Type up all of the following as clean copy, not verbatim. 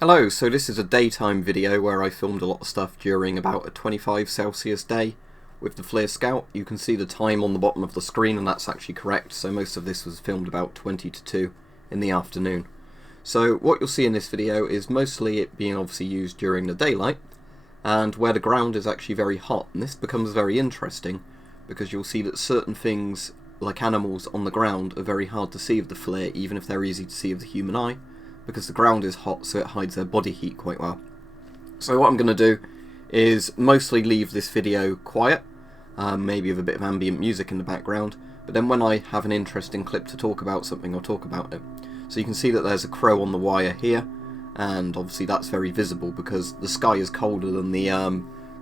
Hello, so this is a daytime video where I filmed a lot of stuff during about a 25 Celsius day with the FLIR Scout. You can see the time on the bottom of the screen and that's actually correct, so most of this was filmed about 20 to 2 in the afternoon. So what you'll see in this video is mostly it being obviously used during the daylight and where the ground is actually very hot, and this becomes very interesting because you'll see that certain things like animals on the ground are very hard to see with the FLIR, even if they're easy to see with the human eye, because the ground is hot, so it hides their body heat quite well. So what I'm going to do is mostly leave this video quiet, maybe with a bit of ambient music in the background, but then when I have an interesting clip to talk about something, I'll talk about it. So you can see that there's a crow on the wire here, and obviously that's very visible because the sky is colder than the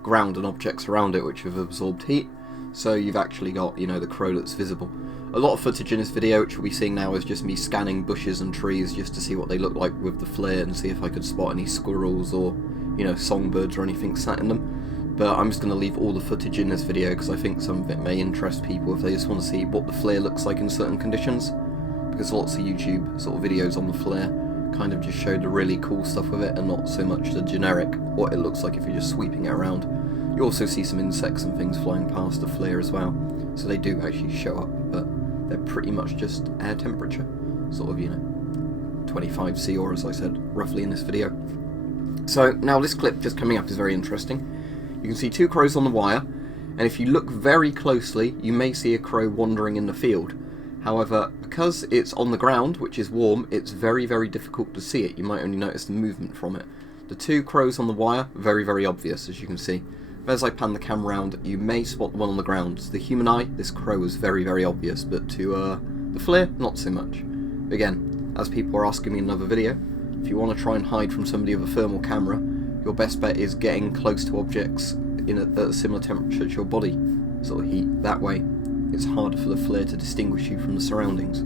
ground and objects around it which have absorbed heat, so you've actually got, you know, the crow that's visible. A lot of footage in this video, which we'll be seeing now, is just me scanning bushes and trees just to see what they look like with the FLIR and see if I could spot any squirrels or, you know, songbirds or anything sat in them. But I'm just going to leave all the footage in this video because I think some of it may interest people if they just want to see what the FLIR looks like in certain conditions, because lots of YouTube sort of videos on the FLIR kind of just show the really cool stuff with it and not so much the generic, what it looks like if you're just sweeping it around. You also see some insects and things flying past the FLIR as well, so they do actually show up, but they're pretty much just air temperature, sort of, you know, 25 or as I said, roughly in this video. So now this clip just coming up is very interesting. You can see two crows on the wire, and if you look very closely, you may see a crow wandering in the field. However, because it's on the ground, which is warm, it's very, very difficult to see it. You might only notice the movement from it. The two crows on the wire, very, very obvious, as you can see. But as I pan the camera around, you may spot the one on the ground. To the human eye, this crow is very, very obvious, but to the FLIR, not so much. Again, as people are asking me in another video, if you want to try and hide from somebody with a thermal camera, your best bet is getting close to objects at a similar temperature to your body, sort of heat. That way, it's harder for the FLIR to distinguish you from the surroundings.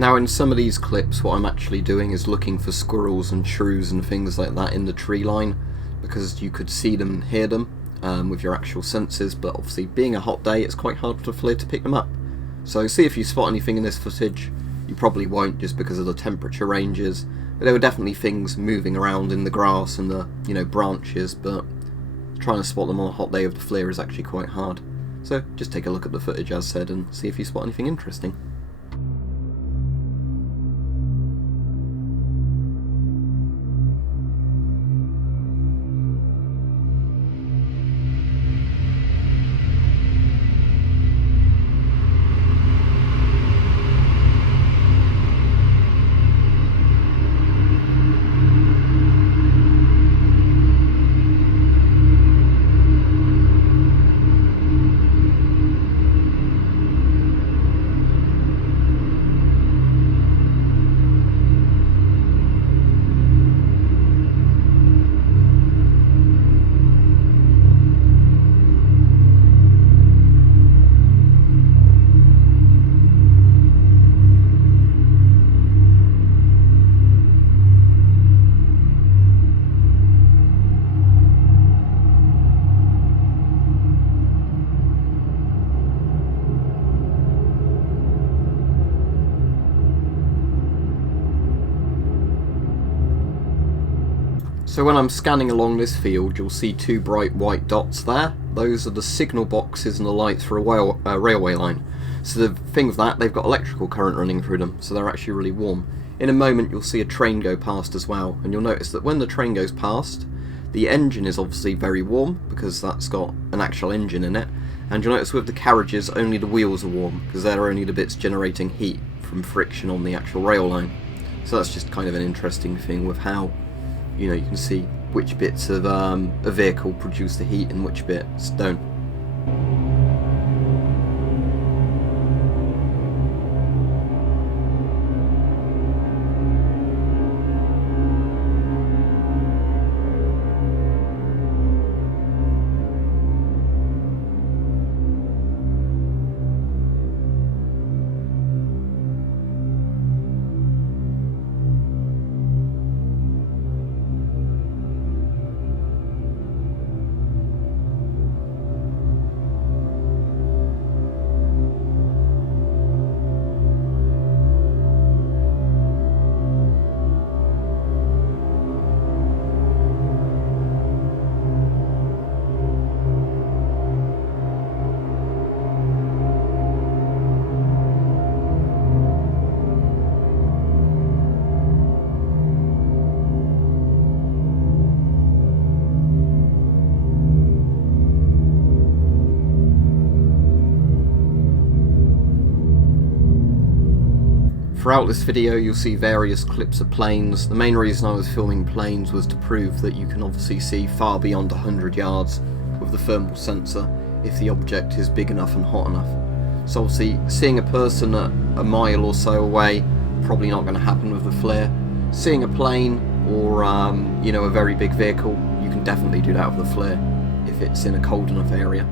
Now in some of these clips what I'm actually doing is looking for squirrels and shrews and things like that in the tree line, because you could see them, hear them with your actual senses, but obviously being a hot day it's quite hard for the FLIR to pick them up. So see if you spot anything in this footage. You probably won't, just because of the temperature ranges, but there were definitely things moving around in the grass and the branches, but trying to spot them on a hot day of the FLIR is actually quite hard. So just take a look at the footage as said and see if you spot anything interesting. So when I'm scanning along this field, you'll see two bright white dots there. Those are the signal boxes and the lights for a railway line. So the thing with that, they've got electrical current running through them, so they're actually really warm. In a moment you'll see a train go past as well, and you'll notice that when the train goes past, the engine is obviously very warm, because that's got an actual engine in it, and you'll notice with the carriages only the wheels are warm, because they're only the bits generating heat from friction on the actual rail line. So that's just kind of an interesting thing with how you can see which bits of a vehicle produce the heat and which bits don't. Throughout this video you'll see various clips of planes. The main reason I was filming planes was to prove that you can obviously see far beyond 100 yards with the thermal sensor if the object is big enough and hot enough. So obviously seeing a person at a mile or so away, probably not going to happen with the FLIR. Seeing a plane or a very big vehicle, you can definitely do that with the FLIR if it's in a cold enough area.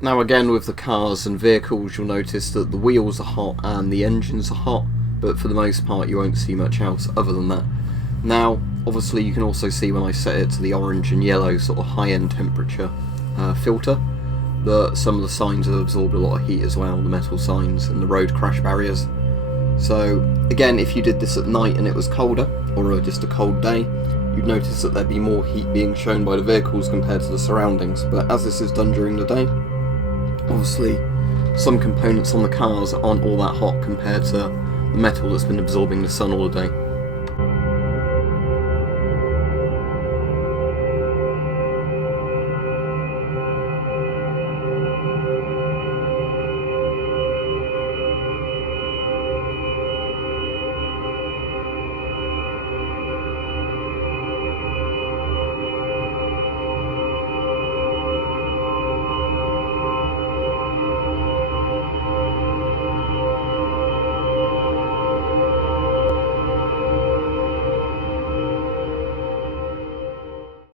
Now again, with the cars and vehicles, you'll notice that the wheels are hot and the engines are hot, but for the most part you won't see much else other than that. Now obviously you can also see when I set it to the orange and yellow sort of high-end temperature filter that some of the signs have absorbed a lot of heat as well, the metal signs and the road crash barriers. So again, if you did this at night and it was colder, or just a cold day, you'd notice that there'd be more heat being shown by the vehicles compared to the surroundings. But as this is done during the day, obviously some components on the cars aren't all that hot compared to the metal that's been absorbing the sun all the day.